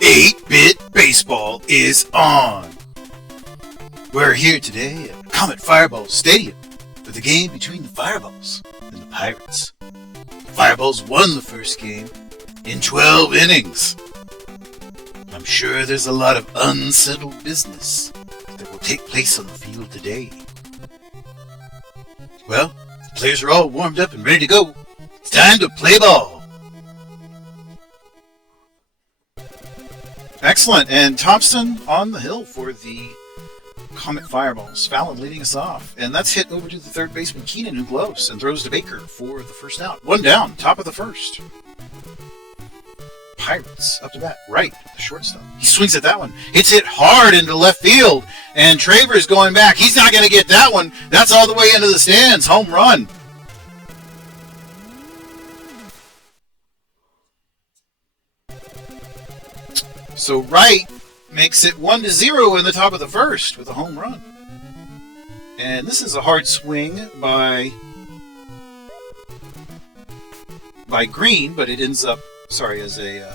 "8-Bit Baseball is on." We're here today at Comet Fireball Stadium for the game between the Fireballs and the Pirates. The Fireballs won the first game in 12 innings. I'm sure there's a lot of unsettled business that will take place on the field today. Well, the players are all warmed up and ready to go. It's time to play ball. Excellent. And Thompson on the hill for the Comet Fireballs. Fallon leading us off. And that's hit over to the third baseman, Keenan, who gloves and throws to Baker for the first out. One down, top of the first. Pirates up to bat, right, the shortstop. He swings at that one. It's hit hard into left field. And Traver's going back. He's not going to get that one. That's all the way into the stands. Home run. So Wright makes it 1-0 in the top of the first with a home run. And this is a hard swing by Green, but it ends up, as a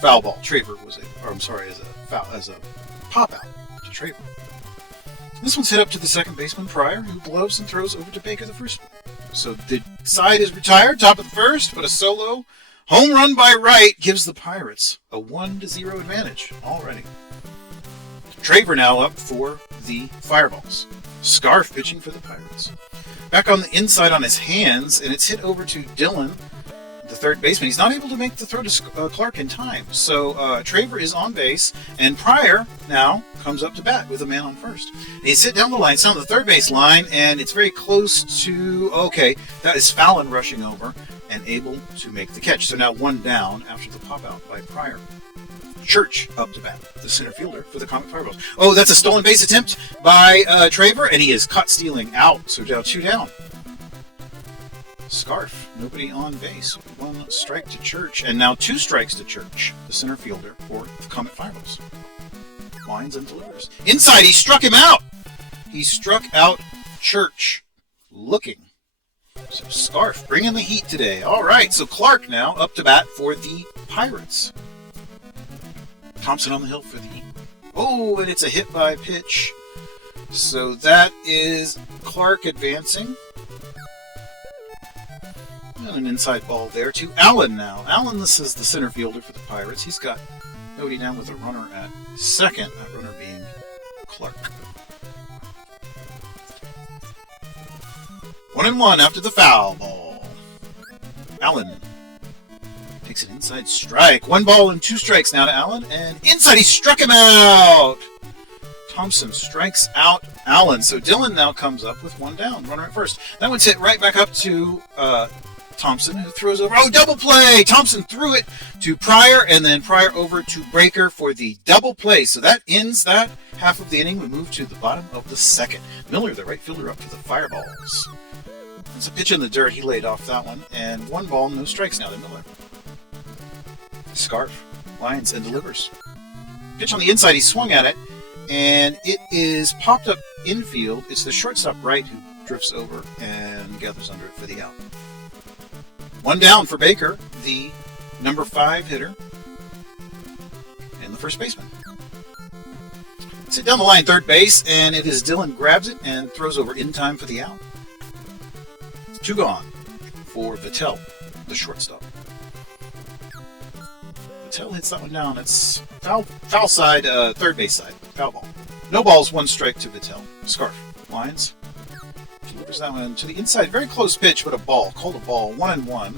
foul ball. Traver was as a pop out to Traver. This one's hit up to the second baseman, Pryor, who gloves and throws over to Baker, the first one. So the side is retired, top of the first, but a solo home run by Wright gives the Pirates a 1-0 advantage already. Traver now up for the Fireballs. Scarf pitching for the Pirates. Back on the inside on his hands, and it's hit over to Dylan, the third baseman. He's not able to make the throw to Clark in time. So Traver is on base, and Pryor now comes up to bat with a man on first. He's hit down the line, it's down the third base line, and it's very close to, that is Fallon rushing over and able to make the catch. So now one down after the pop out by Pryor. Church up to bat, the center fielder for the Comet Fireballs. Oh, that's a stolen base attempt by Traver, and he is caught stealing out. So now two down. Scarf, nobody on base. One strike to Church, and now two strikes to Church, the center fielder for the Comet Fireballs. Lines and delivers. Inside, he struck him out. He struck out Church. Looking. So Scarf bringing the heat today. All right, so Clark now up to bat for the Pirates. Thompson on the hill for the heat. Oh, and it's a hit by pitch. So that is Clark advancing. And an inside ball there to Allen now. Allen, this is the center fielder for the Pirates. He's got nobody down with a runner at second. That runner being Clark. 1-1 after the foul ball. Allen takes an inside strike. 1 ball and 2 strikes now to Allen. And inside, he struck him out. Thompson strikes out Allen. So Dylan now comes up with 1 down. Runner at first. That one's hit right back up to Thompson, who throws over. Oh, double play! Thompson threw it to Pryor, and then Pryor over to Breaker for the double play. So that ends that half of the inning. We move to the bottom of the second. Miller, the right fielder, up to the Fireballs. It's a pitch in the dirt. He laid off that one. And 1 ball, no strikes now to Miller. Scarf lines and delivers. Pitch on the inside. He swung at it, and it is popped up infield. It's the shortstop Wright who drifts over and gathers under it for the out. 1 down for Baker, the number 5 hitter, and the first baseman. It's hit down the line, third base, and it is Dylan grabs it and throws over in time for the out. 2 gone for Vittel, the shortstop. Vittel hits that one down. It's foul side, third base side, foul ball. No balls, 1 strike to Vittel. Scarf lines. Delivers that one to the inside. Very close pitch, but a ball. Called a ball. 1-1.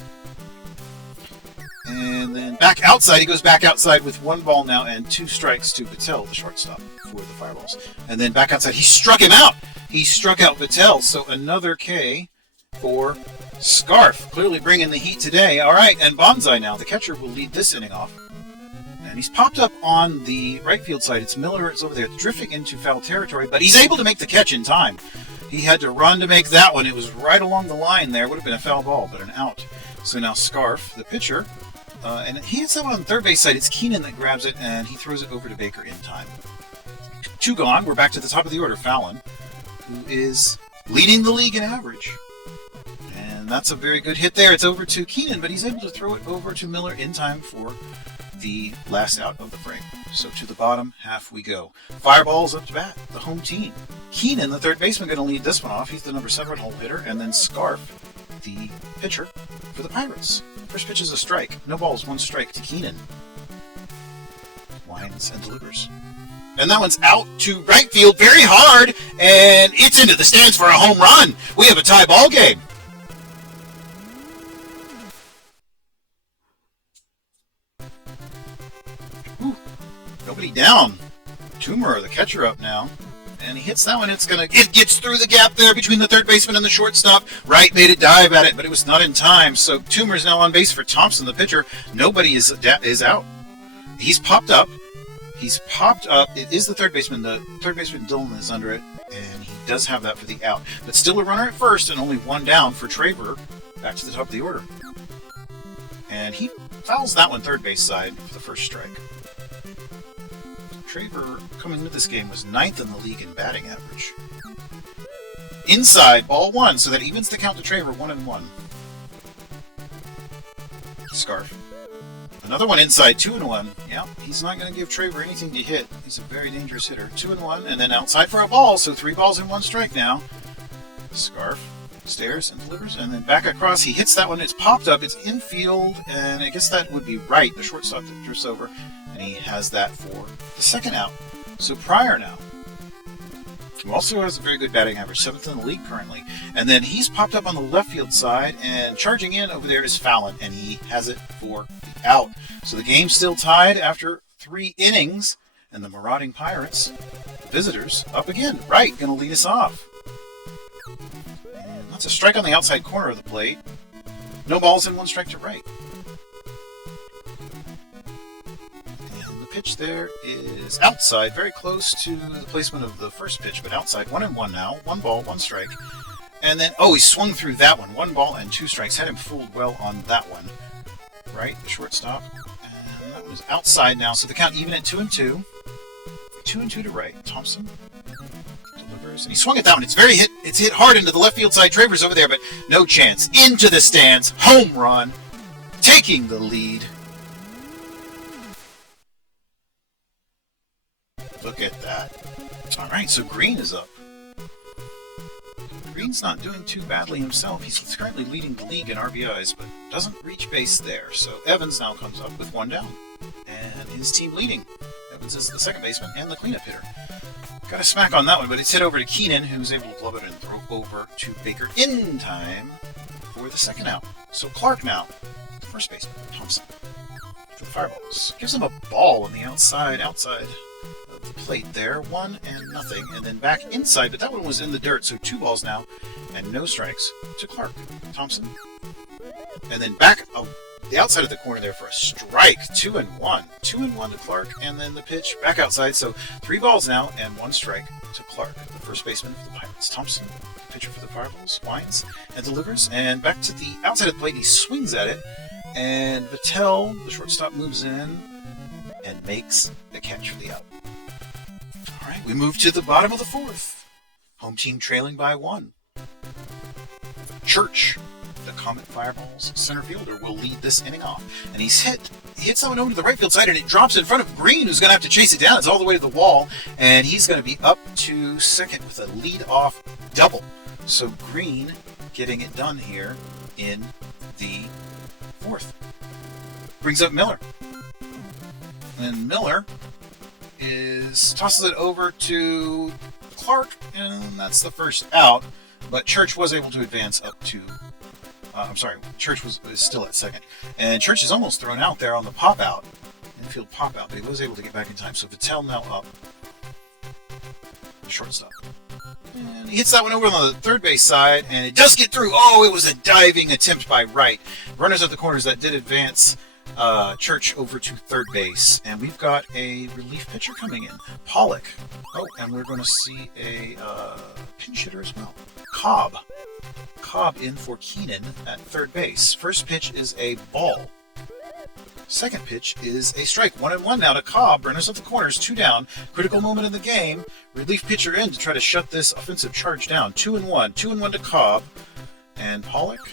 And then back outside. He goes back outside with 1 ball now and 2 strikes to Vittel, the shortstop for the Fireballs. And then back outside. He struck him out. He struck out Vittel. So another K for Scarf. Clearly bringing the heat today. All right, and Bonsai now. The catcher will lead this inning off. And he's popped up on the right field side. It's Miller. It's over there drifting into foul territory, but he's able to make the catch in time. He had to run to make that one. It was right along the line there. Would have been a foul ball, but an out. So now Scarf, the pitcher, and he hits that one on the third base side. It's Keenan that grabs it, and he throws it over to Baker in time. 2 gone. We're back to the top of the order. Fallon, who is leading the league in average. And that's a very good hit there. It's over to Keenan, but he's able to throw it over to Miller in time for the last out of the frame. So to the bottom half we go. Fireball's up to bat, the home team. Keenan, the third baseman, going to lead this one off. He's the number 7 hole hitter, and then Scarf, the pitcher for the Pirates. First pitch is a strike. No balls, 1 strike to Keenan. Winds and delivers. And that one's out to right field very hard, and it's into the stands for a home run. We have a tie ball game. Whew. Nobody down. Toomer, the catcher, up now. And he hits that one. It gets through the gap there between the third baseman and the shortstop. Wright made a dive at it, but it was not in time. So Toomer's now on base for Thompson, the pitcher. Nobody is out. He's popped up. It is the third baseman. The third baseman, Dylan, is under it, and he does have that for the out. But still a runner at first, and only 1 down for Traver back to the top of the order. And he fouls that one third base side for the first strike. Traver, coming into this game, was 9th in the league in batting average. Inside, ball 1, so that evens the count to Traver, 1-1. Scarf. Another one inside, 2-1. Yeah, he's not going to give Traver anything to hit. He's a very dangerous hitter. 2-1, and then outside for a ball, so 3 balls and 1 strike now. Scarf stares and delivers, and then back across. He hits that one. It's popped up. It's infield, and I guess that would be Wright, the shortstop that drifts over, and he has that for the second out. So Pryor now, who also has a very good batting average, 7th in the league currently. And then he's popped up on the left field side, and charging in over there is Fallon, and he has it for the out. So the game's still tied after 3 innings, and the Marauding Pirates, visitors, up again. Wright going to lead us off. And that's a strike on the outside corner of the plate. No balls and 1 strike to Wright. Pitch there is outside, very close to the placement of the first pitch, but outside. 1-1 now. 1 ball, 1 strike. And then, he swung through that one. 1 ball and 2 strikes. Had him fooled well on that one. Right, the shortstop. And that was outside now, so the count even at 2-2. 2-2 to Wright. Thompson delivers, and he swung at that one. It's hit hard into the left field side. Travers over there, but no chance. Into the stands. Home run. Taking the lead. Look at that. All right, so Green is up. Green's not doing too badly himself. He's currently leading the league in RBIs, but doesn't reach base there. So Evans now comes up with 1 down, and his team leading. Evans is the second baseman and the cleanup hitter. Got a smack on that one, but it's hit over to Keenan, who's able to glove it and throw over to Baker in time for the second out. So Clark now, the first baseman, Thompson, for the Fireballs. Gives him a ball on the outside the plate there, 1-0, and then back inside, but that one was in the dirt, so 2 balls now, and no strikes to Clark. Thompson, and then back the outside of the corner there for a strike, 2-1. 2-1 to Clark, and then the pitch back outside, so 3 balls now, and 1 strike to Clark, the first baseman for the Pirates. Thompson, pitcher for the Fireballs, winds and delivers, and back to the outside of the plate, he swings at it, and Vittel, the shortstop, moves in and makes the catch for the out. All right, we move to the bottom of the 4th. Home team trailing by 1. Church, the Comet Fireballs center fielder, will lead this inning off. And he hits that one over to the right field side, and it drops in front of Green, who's going to have to chase it down. It's all the way to the wall, and he's going to be up to second with a lead-off double. So Green getting it done here in the 4th. Brings up Miller. And Miller tosses it over to Clark, and that's the first out. But Church was able to advance up to. Church is still at second, and Church is almost thrown out there on the pop out, infield pop out, but he was able to get back in time. So Vittel now up, the shortstop, and he hits that one over on the third base side, and it does get through. Oh, it was a diving attempt by Wright. Runners at the corners that did advance. Church over to third base, and we've got a relief pitcher coming in, Pollock. Oh, and we're going to see a pinch hitter as well, Cobb in for Keenan at third base. First pitch is a ball. Second pitch is a strike. 1-1 now to Cobb. Runners at the corners, 2 down. Critical moment in the game. Relief pitcher in to try to shut this offensive charge down. 2-1 to Cobb, and Pollock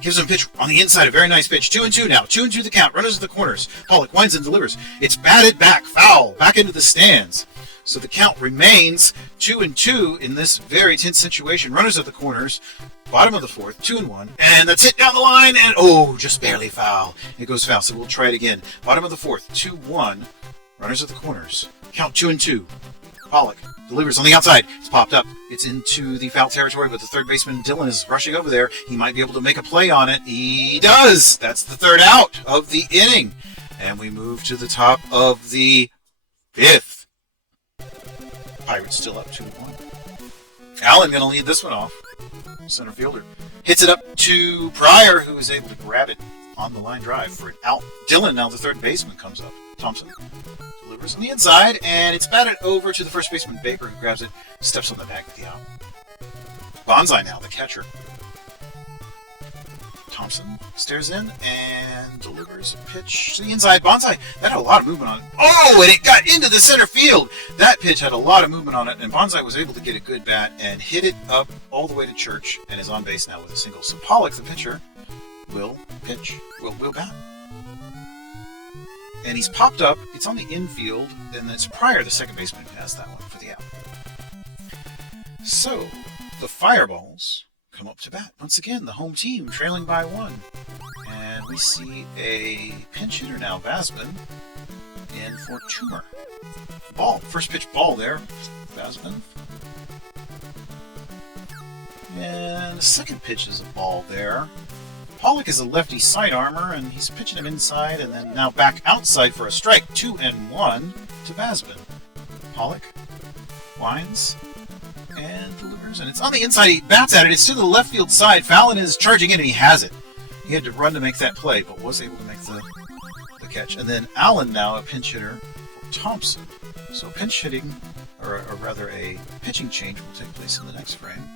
gives him a pitch on the inside. A very nice pitch. 2-2 now. 2-2 the count. Runners at the corners. Pollock winds and delivers. It's batted back. Foul. Back into the stands. So the count remains 2-2 in this very tense situation. Runners at the corners. Bottom of the fourth. 2-1. And that's hit down the line. And oh, just barely foul. It goes foul. So we'll try it again. Bottom of the fourth. 2-1. Runners at the corners. Count 2-2. Pollock delivers on the outside. It's popped up. It's into the foul territory, but the third baseman, Dylan, is rushing over there. He might be able to make a play on it. He does! That's the third out of the inning. And we move to the top of the fifth. Pirates still up 2-1. Allen going to lead this one off. Center fielder. Hits it up to Pryor, who is able to grab it on the line drive for an out. Dylan, now the third baseman, comes up. Thompson delivers on the inside, and it's batted over to the first baseman, Baker, who grabs it, steps on the bag with the out. Bonsai now, the catcher. Thompson stares in and delivers a pitch to the inside. Bonsai, that had a lot of movement on it. Oh, and it got into the center field. That pitch had a lot of movement on it, and Bonsai was able to get a good bat and hit it up all the way to Church and is on base now with a single. So Pollock, the pitcher, will pitch, will bat. And he's popped up. It's on the infield, and it's Pryor, the second baseman, who has that one for the out. So, the Fireballs come up to bat. Once again, the home team trailing by 1. And we see a pinch hitter now, Vasman, in for Toomer. Ball. First pitch ball there, Vasman. And the second pitch is a ball there. Pollock is a lefty sidearmer, and he's pitching him inside, and then now back outside for a strike. 2-1 to Vasman. Pollock winds and delivers, and it's on the inside. He bats at it. It's to the left field side. Fallon is charging in, and he has it. He had to run to make that play, but was able to make the catch. And then Allen now a pinch hitter for Thompson. So pinch hitting, or rather a pitching change, will take place in the next frame.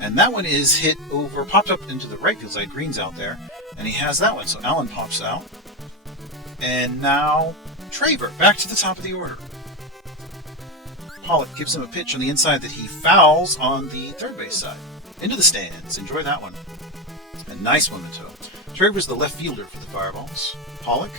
And that one is hit over, popped up into the right field side. Green's out there, and he has that one. So Allen pops out. And now Traver, back to the top of the order. Pollock gives him a pitch on the inside that he fouls on the third base side. Into the stands. Enjoy that one. A nice memento. Traver's the left fielder for the Fireballs. Pollock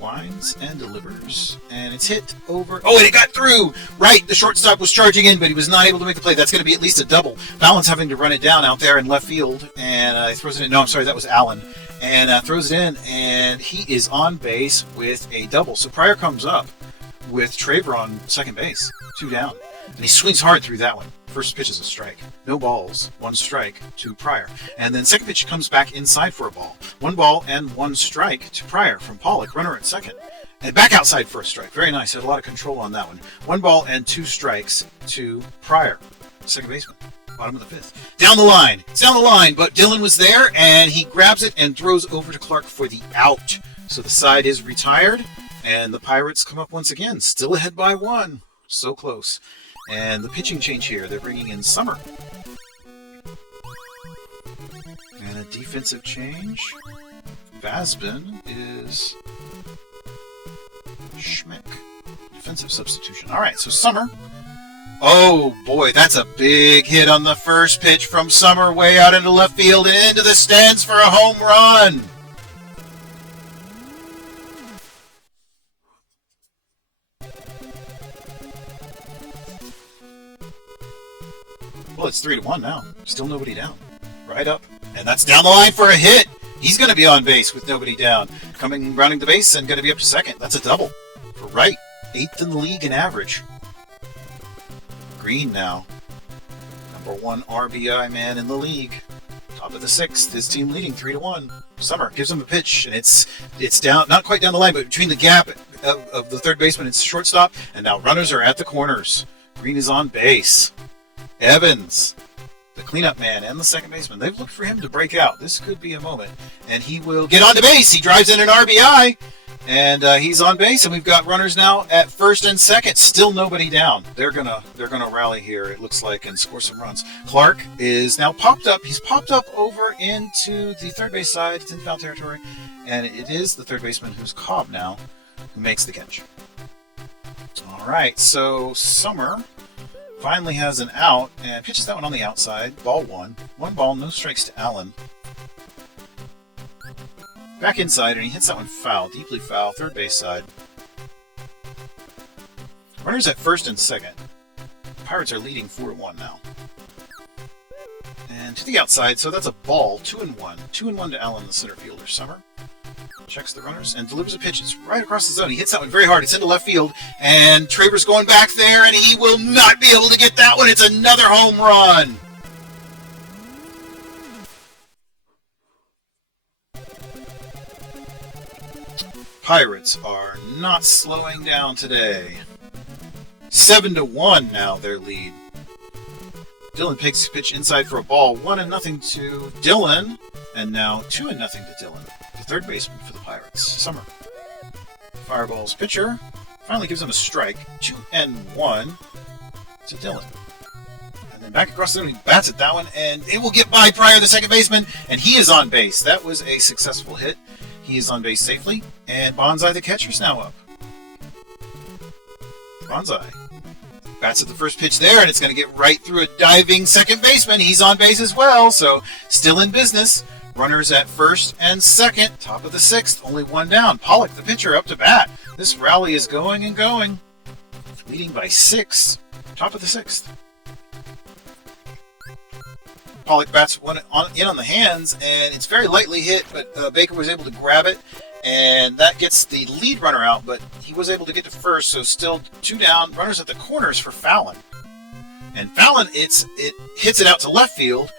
winds and delivers, and it's hit over. Oh, and it got through! Right, the shortstop was charging in, but he was not able to make the play. That's going to be at least a double. Fallon's having to run it down out there in left field, and throws it in. No, I'm sorry, that was Allen. And throws it in, and he is on base with a double. So Pryor comes up with Traver on second base, 2 down. And he swings hard through that one. First pitch is a strike. No balls, 1 strike to Pryor. And then second pitch comes back inside for a ball. 1 ball and 1 strike to Pryor from Pollock, runner at second. And back outside for a strike. Very nice. Had a lot of control on that one. 1 ball and 2 strikes to Pryor, second baseman. Bottom of the fifth. Down the line. It's down the line, but Dylan was there, and he grabs it and throws over to Clark for the out. So the side is retired, and the Pirates come up once again. Still ahead by 1. So close. And the pitching change here, they're bringing in Summer. And a defensive change. Vasman is Schmick. Defensive substitution. All right, so Summer. Oh, boy, that's a big hit on the first pitch from Summer, way out into left field and into the stands for a home run. Well, it's 3-1 now. Still nobody down. Right up. And that's down the line for a hit. He's going to be on base with nobody down. Coming, rounding the base and going to be up to second. That's a double for Wright. 8th in the league in average. Green now. Number 1 RBI man in the league. Top of the 6th. His team leading 3-1. Summer gives him a pitch, and it's down, not quite down the line, but between the gap of the third baseman and shortstop. And now runners are at the corners. Green is on base. Evans, the cleanup man, and the second baseman. They've looked for him to break out. This could be a moment. And he will get onto base. He drives in an RBI. And he's on base. And we've got runners now at first and second. Still nobody down. They're gonna rally here, it looks like, and score some runs. Clark is now popped up. He's popped up over into the third base side. It's in foul territory. And it is the third baseman, who's Cobb now, who makes the catch. All right, so Summer finally has an out and pitches that one on the outside. Ball 1. 1 ball, no strikes to Allen. Back inside, and he hits that one foul, deeply foul, third base side. Runners at first and second. Pirates are leading 4-1 now. And to the outside, so that's a ball, 2-1. 2-1 to Allen, the center fielder. Summer checks the runners and delivers a pitch. It's right across the zone. He hits that one very hard. It's into left field, and Traver's going back there, and he will not be able to get that one. It's another home run. Pirates are not slowing down today. 7-1 now, their lead. Dylan takes a pitch inside for a ball. 1-0 to Dylan. And now 2-0 to Dylan, the third baseman for the Pirates. Summer. Fireball's pitcher finally gives him a strike. 2-1 to Dylan. And then back across the zone, he bats at that one, and it will get by Pryor, the second baseman, and he is on base. That was a successful hit. He is on base safely, and Bonsai, the catcher, is now up. Bonsai bats at the first pitch there, and it's going to get right through a diving second baseman. He's on base as well, so still in business. Runners at first and second, top of the sixth, only one down. Pollock, the pitcher, up to bat. This rally is going and going. Leading by 6, top of the sixth. Pollock bats one in on the hands, and it's very lightly hit, but Baker was able to grab it, and that gets the lead runner out, but he was able to get to first, so still 2 down. Runners at the corners for Fallon. And Fallon, it hits it out to left field.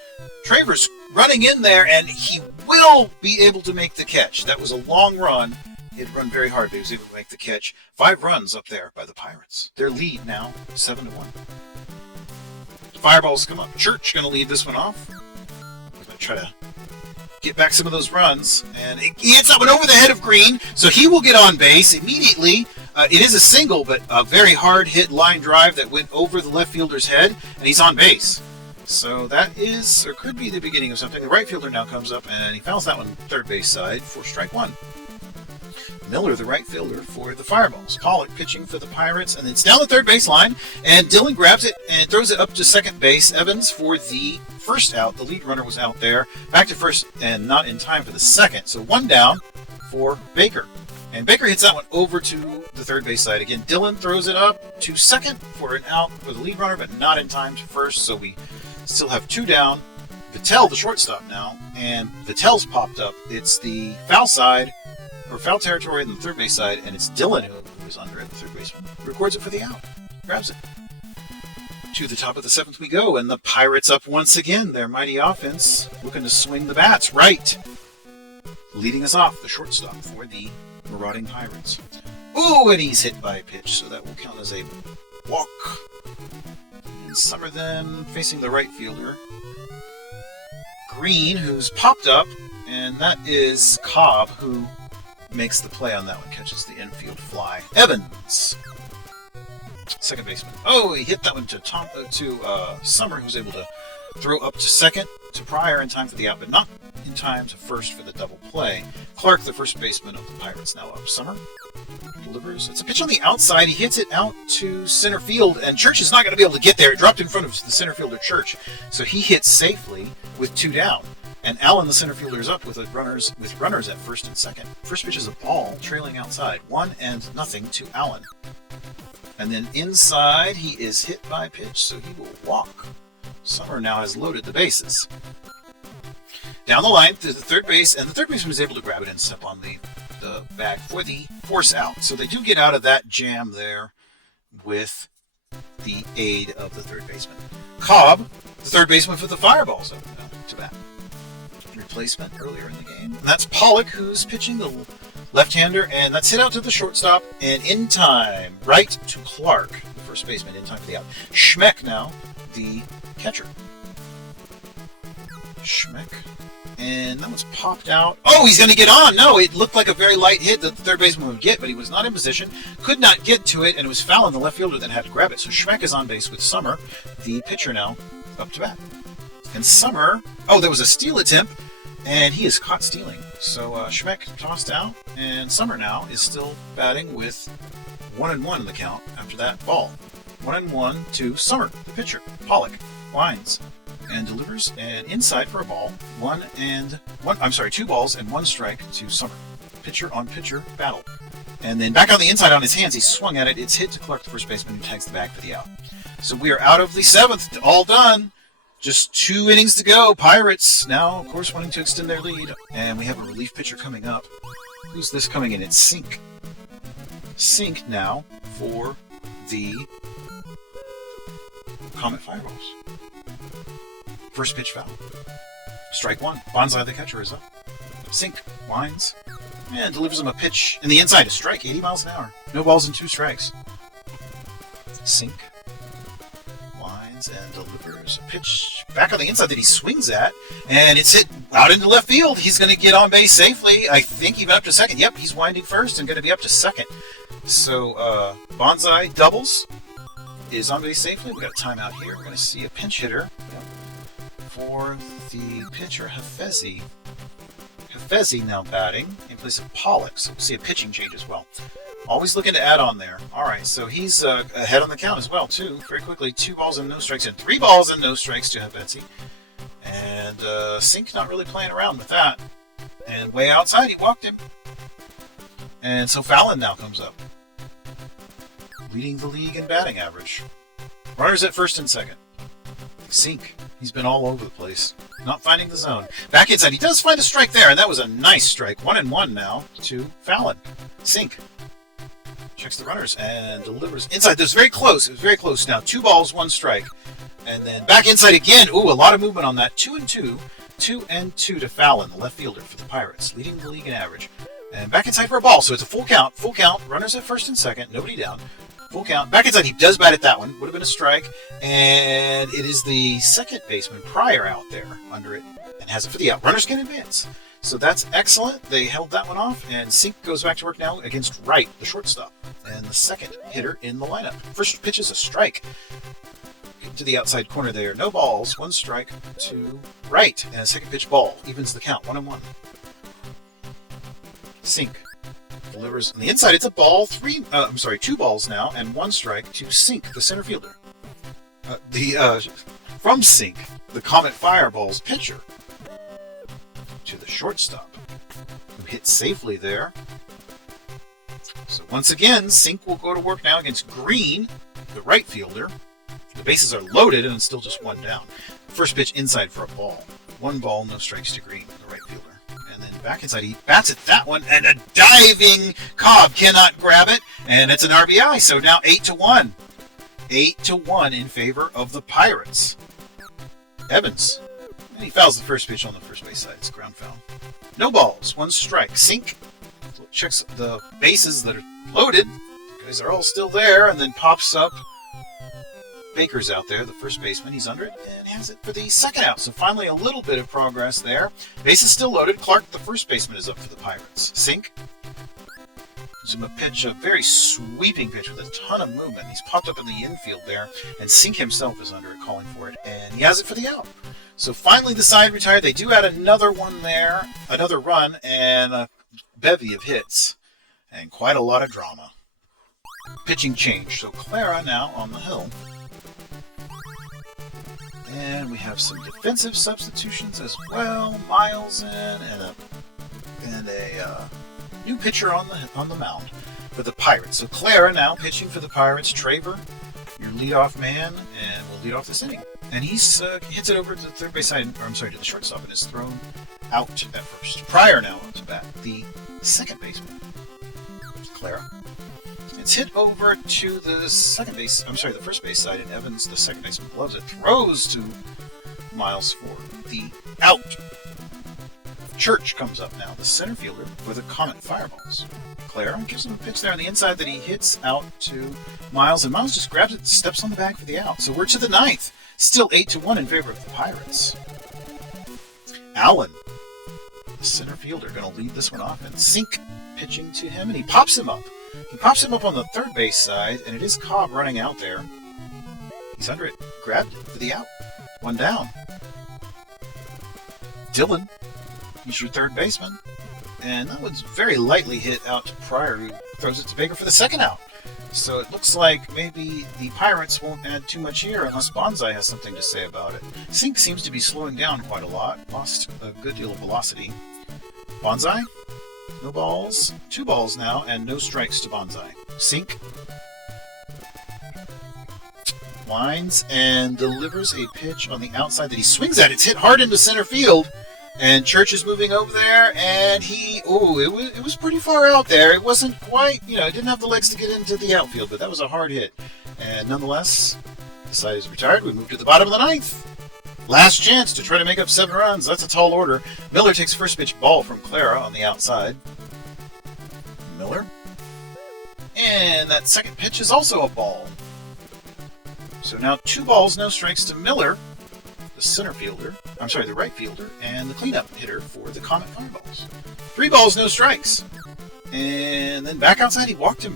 Travers running in there, and he will be able to make the catch. That was a long run. He had run very hard, but he was able to make the catch. 5 runs up there by the Pirates. Their lead now, 7-1. Fireballs come up. Church going to lead this one off. Going to try to get back some of those runs. And he hits that one over the head of Green, so he will get on base immediately. It is a single, but a very hard hit line drive that went over the left fielder's head, and he's on base. So that is, or could be, the beginning of something. The right fielder now comes up, and he fouls that one third base side for strike 1. Miller, the right fielder for the Fireballs. Pollock pitching for the Pirates, and it's down the third base line, and Dylan grabs it and throws it up to second base. Evans for the first out. The lead runner was out there. Back to first, and not in time for the second. So 1 down for Baker. And Baker hits that one over to the third base side again. Dylan throws it up to second for an out for the lead runner, but not in time to first, so we still have 2 down. Vittel, the shortstop now, and Vittel's popped up. It's the foul side, or foul territory on the third base side, and it's Dylan who is under at the third baseman. Records it for the out. Grabs it. To the top of the 7th we go, and the Pirates up once again. Their mighty offense looking to swing the bats right. Leading us off, the shortstop for the Marauding Pirates. Ooh, and he's hit by a pitch, so that will count as a walk. And Summer then facing the right fielder. Green, who's popped up, and that is Cobb, who makes the play on that one, catches the infield fly. Evans, second baseman. Oh, he hit that one to Summer, who's able to throw up to second to Pryor in time for the out, but not in time to first for the double play. Clark, the first baseman of the Pirates, now up. Summer delivers. It's a pitch on the outside. He hits it out to center field, and Church is not going to be able to get there. It dropped in front of the center fielder, Church, so he hits safely with 2 down. And Allen, the center fielder, is up with runners at first and second. First pitch is a ball trailing outside. 1-0 to Allen. And then inside, he is hit by a pitch, so he will walk. Summer now has loaded the bases. Down the line to the third base, and the third baseman is able to grab it and step on the bag for the force out. So they do get out of that jam there with the aid of the third baseman. Cobb, the third baseman for the Fireballs, to bat. Replacement earlier in the game. And that's Pollock, who's pitching the left-hander, and that's hit out to the shortstop, and in time, right to Clark, the first baseman, in time for the out. Schmeck now, the catcher. Schmeck. And that one's popped out. Oh, he's going to get on! No, it looked like a very light hit that the third baseman would get, but he was not in position, could not get to it, and it was Fallon, the left fielder, that had to grab it. So Schmeck is on base with Summer, the pitcher now, up to bat. And Summer, oh, there was a steal attempt, and he is caught stealing. So Schmeck tossed out, and Summer now is still batting with 1-1 in the count after that ball. 1-1 to Summer, the pitcher. Pollock winds and delivers an inside for a ball. Two balls and one strike to Summer. Pitcher on pitcher battle. And then back on the inside on his hands, he swung at it. It's hit to Clark, the first baseman, who tags the bag for the out. So we are out of the 7th, all done. Just 2 innings to go. Pirates now, of course, wanting to extend their lead. And we have a relief pitcher coming up. Who's this coming in? It's Sink. Sink now for the Comet Fireballs. First pitch foul. Strike 1. Bonsai, the catcher, is up. Sink winds and delivers him a pitch in the inside. A strike, 80 miles an hour. No balls and 2 strikes. Sink winds and delivers a pitch back on the inside that he swings at, and it's hit out into left field. He's going to get on base safely. I think even up to second. Yep, he's winding first and going to be up to second. So Bonsai doubles, is on base safely. We got a timeout here. We're going to see a pinch hitter for the pitcher Hafezi. Hafezi now batting in place of Pollock, so we'll see a pitching change as well. Always looking to add on there. All right, so he's ahead on the count as well, too. Very quickly, 2 balls and no strikes, and 3 balls and no strikes to Hafezi. And Sink not really playing around with that. And way outside, he walked him. And so Fallon now comes up, leading the league in batting average. Runners at first and second. Sink. He's been all over the place. Not finding the zone. Back inside. He does find a strike there, and that was a nice strike. 1-1 now to Fallon. Sink. Checks the runners and delivers inside. This was very close. It was very close now. 2 balls, 1 strike. And then back inside again. Ooh, a lot of movement on that. 2-2. 2-2 to Fallon, the left fielder for the Pirates, leading the league in average. And back inside for a ball. So it's a full count. Full count. Runners at first and second. Nobody down. Full count. Back inside. He does bat at that one. Would have been a strike. And it is the second baseman, Pryor, out there under it and has it for the out. Runners can advance. So that's excellent. They held that one off. And Sink goes back to work now against Wright, the shortstop, and the second hitter in the lineup. First pitch is a strike to the outside corner there. No balls. 1 strike to Wright. And a second pitch ball. Evens the count. 1-1. Sink delivers on the inside. It's a ball. 2 balls now and 1 strike to Sink, the center fielder. From Sink, the Comet Fireballs pitcher, to the shortstop, who hit safely there. So once again, Sink will go to work now against Green, the right fielder. The bases are loaded and it's still just 1 down. First pitch inside for a ball. 1 ball, no strikes to Green, the right fielder. And then back inside, he bats at that one, and a diving Cobb cannot grab it, and it's an RBI. So now 8-1. 8-1 in favor of the Pirates. Evans. And he fouls the first pitch on the first base side. It's a ground foul. No balls. 1 strike. Sink checks the bases that are loaded. The guys are all still there, and then pops up. Baker's out there, the first baseman. He's under it and has it for the second out. So finally a little bit of progress there. Base is still loaded. Clark, the first baseman, is up for the Pirates. Sink. Gives him a pitch, a very sweeping pitch with a ton of movement. He's popped up in the infield there, and Sink himself is under it, calling for it, and he has it for the out. So finally the side retired. They do add another one there, another run, and a bevy of hits, and quite a lot of drama. Pitching change. So Clara now on the hill. And we have some defensive substitutions as well. Miles in, and a new pitcher on the mound for the Pirates. So Clara now pitching for the Pirates. Traver, your leadoff man, and will lead off this inning. And he's hits it over to the third base side, to the shortstop, and is thrown out at first. Pryor now up to bat, the second baseman. Clara. It's hit over to the the first base side, and Evans, the second baseman, gloves it, throws to Miles for the out. Church comes up now, the center fielder for the Comet Fireballs. Clara gives him a pitch there on the inside that he hits out to Miles, and Miles just grabs it, steps on the bag for the out. So we're to the 9th, still 8-1 in favor of the Pirates. Allen, the center fielder, going to lead this one off, and Sink pitching to him, and he pops him up. He pops him up on the third base side, and it is Cobb running out there. He's under it. Grabbed it for the out. 1 down. Dylan, he's your third baseman. And that one's very lightly hit out to Pryor, who throws it to Baker for the second out. So it looks like maybe the Pirates won't add too much here unless Bonsai has something to say about it. Sink seems to be slowing down quite a lot. Lost a good deal of velocity. Bonsai? No balls. 2 balls now, and no strikes to Bonsai. Sink. Lines and delivers a pitch on the outside that he swings at. It's hit hard into center field. And Church is moving over there, and it was pretty far out there. It wasn't quite, it didn't have the legs to get into the outfield, but that was a hard hit. And nonetheless, the side is retired. We move to the bottom of the 9th. Last chance to try to make up 7 runs. That's a tall order. Miller takes first pitch ball from Clara on the outside. Miller. And that second pitch is also a ball. So now 2 balls, no strikes to Miller, the right fielder, and the cleanup hitter for the Comet Fireballs. 3 balls, no strikes. And then back outside, he walked him.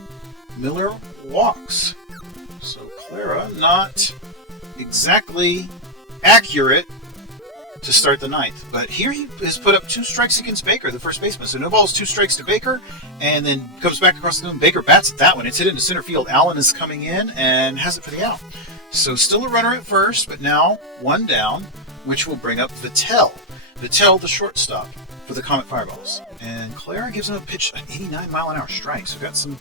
Miller walks. So Clara not exactly accurate to start the 9th. But here he has put up 2 strikes against Baker, the first baseman. So no balls, 2 strikes to Baker, and then comes back across the moon. Baker bats at that one. It's hit into center field. Allen is coming in and has it for the out. So still a runner at first, but now 1 down, which will bring up Vittel. Vittel, the shortstop for the Comet Fireballs. And Clara gives him a pitch, an 89-mile-an-hour strike. So we've got some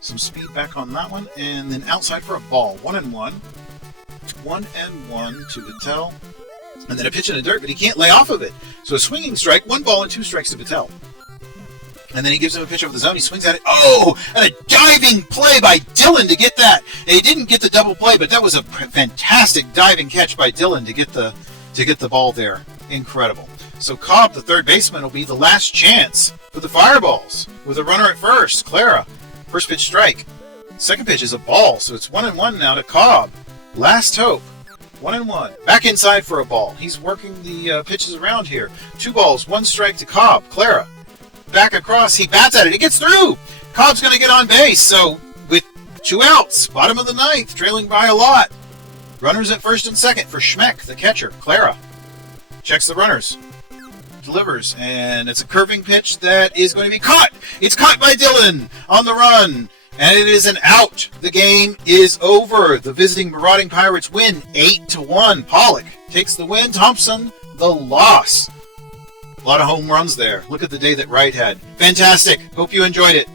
speed back on that one. And then outside for a ball. 1-1. 1-1 to Vittel. And then a pitch in the dirt, but he can't lay off of it. So a swinging strike, 1 ball and 2 strikes to Vittel. And then he gives him a pitch over the zone. He swings at it. Oh! And a diving play by Dylan to get that. He didn't get the double play, but that was a fantastic diving catch by Dylan to get the ball there. Incredible. So Cobb, the third baseman, will be the last chance for the Fireballs with a runner at first. Clara, first pitch strike. Second pitch is a ball, so it's 1-1 now to Cobb. Last hope. 1-1. Back inside for a ball. He's working the pitches around here. 2 balls, 1 strike to Cobb. Clara. Back across, he bats at it. It gets through. Cobb's going to get on base. So with 2 outs, bottom of the 9th, trailing by a lot. Runners at first and second for Schmeck, the catcher. Clara checks the runners, delivers, and it's a curving pitch that is going to be caught. It's caught by Dylan on the run, and it is an out. The game is over. The visiting Marauding Pirates win 8-1. Pollock takes the win. Thompson the loss. A lot of home runs there. Look at the day that Wright had. Fantastic. Hope you enjoyed it.